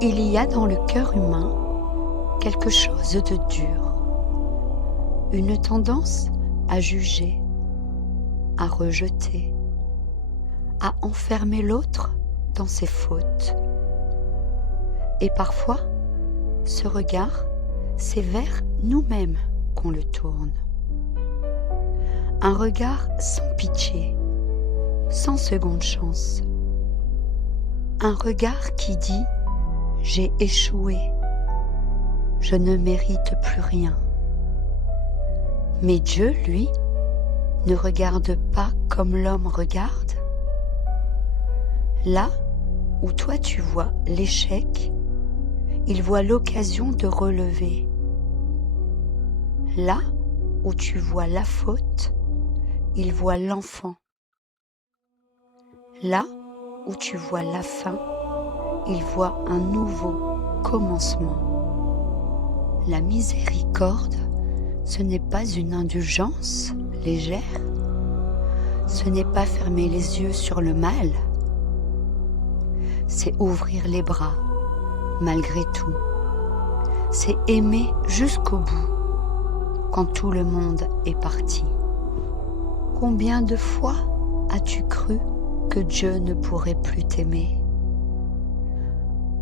Il y a dans le cœur humain quelque chose de dur, une tendance à juger, à rejeter, à enfermer l'autre dans ses fautes. Et parfois, ce regard, c'est vers nous-mêmes qu'on le tourne. Un regard sans pitié, sans seconde chance. Un regard qui dit « J'ai échoué, je ne mérite plus rien ». Mais Dieu, lui, ne regarde pas comme l'homme regarde. Là où toi tu vois l'échec, il voit l'occasion de relever. Là où tu vois la faute, il voit l'enfant. Là où tu vois la fin, il voit un nouveau commencement. La miséricorde, ce n'est pas une indulgence légère, ce n'est pas fermer les yeux sur le mal, c'est ouvrir les bras malgré tout, c'est aimer jusqu'au bout quand tout le monde est parti. Combien de fois as-tu cru que Dieu ne pourrait plus t'aimer?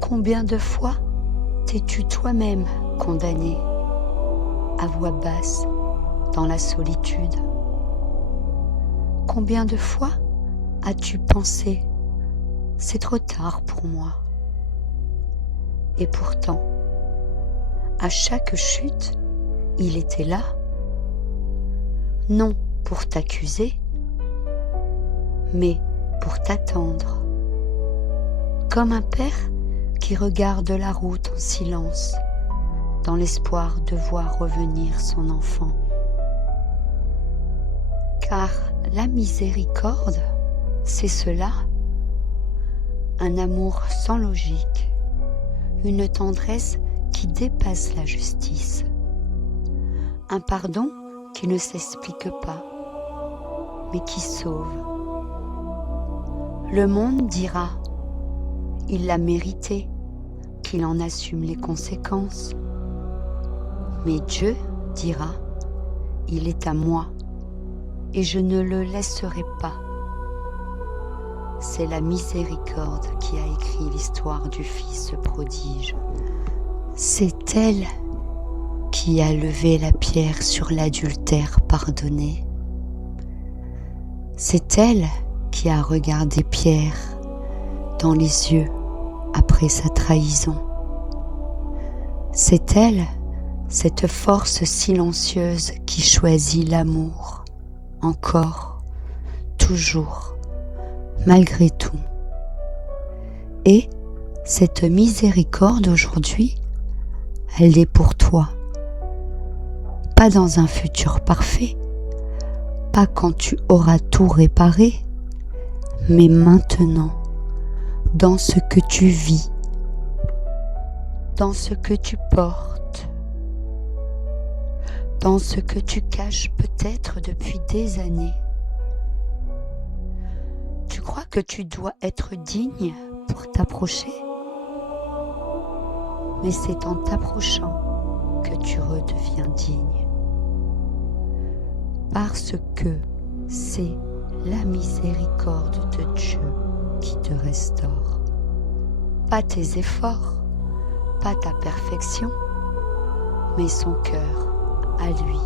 Combien de fois t'es-tu toi-même condamné à voix basse dans la solitude? Combien de fois as-tu pensé « c'est trop tard pour moi » ? Et pourtant, à chaque chute, il était là, non pour t'accuser, mais pour t'attendre, comme un père qui regarde la route en silence, dans l'espoir de voir revenir son enfant. Car la miséricorde, c'est cela, un amour sans logique, une tendresse qui dépasse la justice, un pardon qui ne s'explique pas, mais qui sauve. Le monde dira, il l'a mérité, qu'il en assume les conséquences. Mais Dieu dira, il est à moi, et je ne le laisserai pas. C'est la miséricorde qui a écrit l'histoire du Fils prodige. C'est elle qui a levé la pierre sur l'adultère pardonné. C'est elle qui a regardé Pierre dans les yeux après sa trahison. C'est elle, cette force silencieuse qui choisit l'amour, encore, toujours, malgré tout. Et cette miséricorde aujourd'hui, elle est pour toi. Pas dans un futur parfait, pas quand tu auras tout réparé, mais maintenant, dans ce que tu vis, dans ce que tu portes, dans ce que tu caches peut-être depuis des années. Tu crois que tu dois être digne pour t'approcher? Mais c'est en t'approchant que tu redeviens digne. Parce que c'est la miséricorde de Dieu qui te restaure. Pas tes efforts, pas ta perfection, mais son cœur à lui.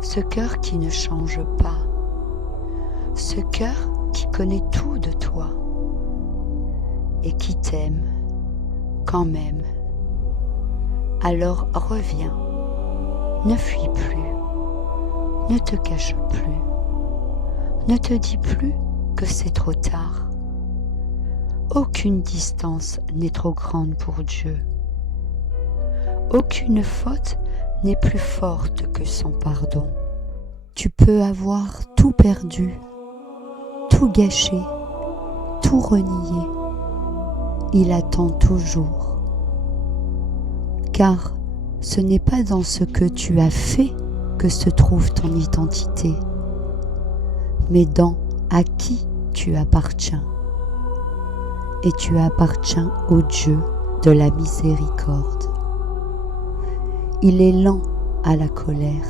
Ce cœur qui ne change pas. Ce cœur qui connaît tout de toi et qui t'aime quand même. Alors reviens, ne fuis plus, ne te cache plus, ne te dis plus que c'est trop tard. Aucune distance n'est trop grande pour Dieu. Aucune faute n'est plus forte que son pardon. Tu peux avoir tout perdu, tout gâché, tout renié. Il attend toujours. Car ce n'est pas dans ce que tu as fait que se trouve ton identité, mais dans à qui tu appartiens. Et tu appartiens au Dieu de la miséricorde. Il est lent à la colère,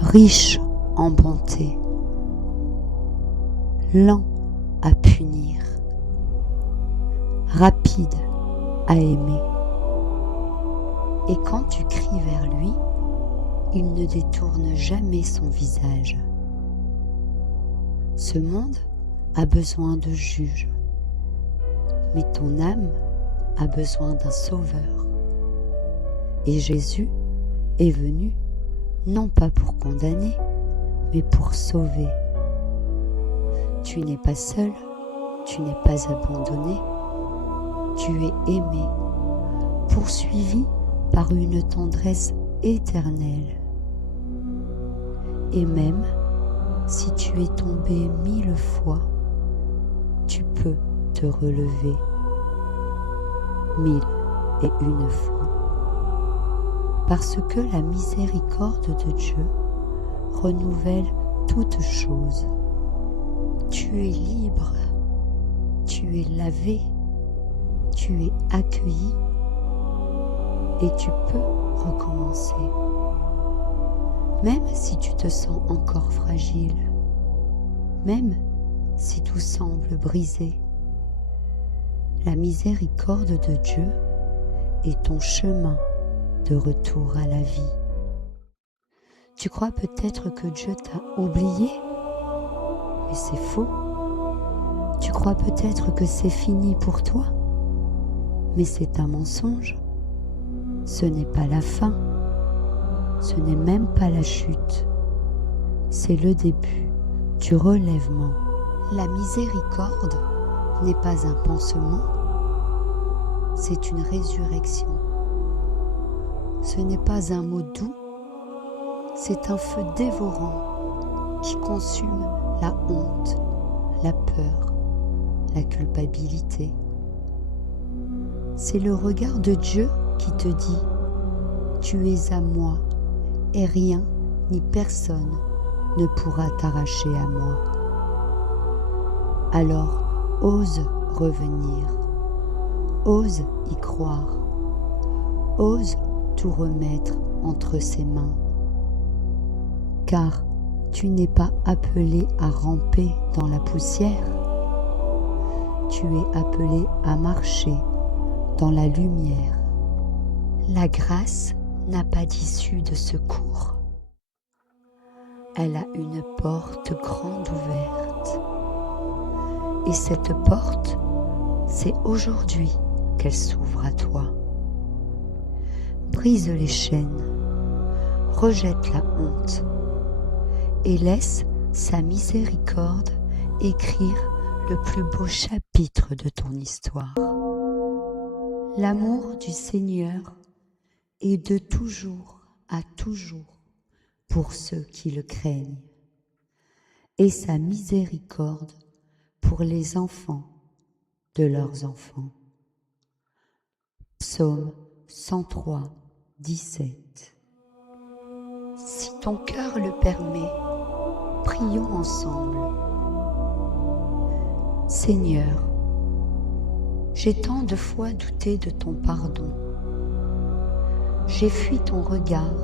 riche en bonté, lent à punir, rapide à aimer. Et quand tu cries vers lui, il ne détourne jamais son visage. Ce monde a besoin de juges, mais ton âme a besoin d'un sauveur. Et Jésus est venu non pas pour condamner, mais pour sauver. Tu n'es pas seul, tu n'es pas abandonné, tu es aimé, poursuivi par une tendresse éternelle. Et même si tu es tombé 1000 fois, tu peux te relever 1001 fois. Parce que la miséricorde de Dieu renouvelle toutes choses. Tu es libre, tu es lavé, tu es accueilli et tu peux recommencer. Même si tu te sens encore fragile, même si tout semble brisé, la miséricorde de Dieu est ton chemin de retour à la vie. Tu crois peut-être que Dieu t'a oublié, mais c'est faux. Tu crois peut-être que c'est fini pour toi, mais c'est un mensonge. Ce n'est pas la fin. Ce n'est même pas la chute, c'est le début du relèvement. La miséricorde n'est pas un pansement, c'est une résurrection. Ce n'est pas un mot doux, c'est un feu dévorant qui consume la honte, la peur, la culpabilité. C'est le regard de Dieu qui te dit « Tu es à moi ». Et rien ni personne ne pourra t'arracher à moi. Alors, ose revenir, ose y croire, ose tout remettre entre ses mains. Car tu n'es pas appelé à ramper dans la poussière, tu es appelé à marcher dans la lumière. La grâce n'a pas d'issue de secours. Elle a une porte grande ouverte. Et cette porte, c'est aujourd'hui qu'elle s'ouvre à toi. Brise les chaînes, rejette la honte et laisse sa miséricorde écrire le plus beau chapitre de ton histoire. L'amour du Seigneur et de toujours à toujours pour ceux qui le craignent, et sa miséricorde pour les enfants de leurs enfants. Psaume 103, 17. Si ton cœur le permet, prions ensemble. Seigneur, j'ai tant de fois douté de ton pardon. J'ai fui ton regard,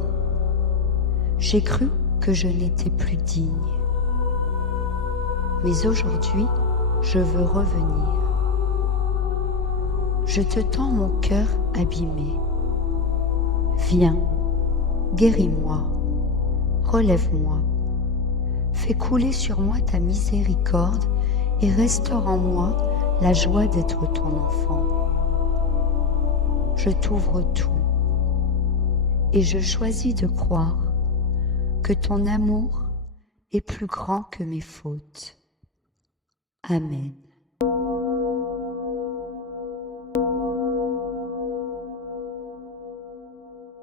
j'ai cru que je n'étais plus digne. Mais aujourd'hui, je veux revenir. Je te tends mon cœur abîmé. Viens, guéris-moi, relève-moi, fais couler sur moi ta miséricorde et restaure en moi la joie d'être ton enfant. Je t'ouvre tout. Et je choisis de croire que ton amour est plus grand que mes fautes. Amen.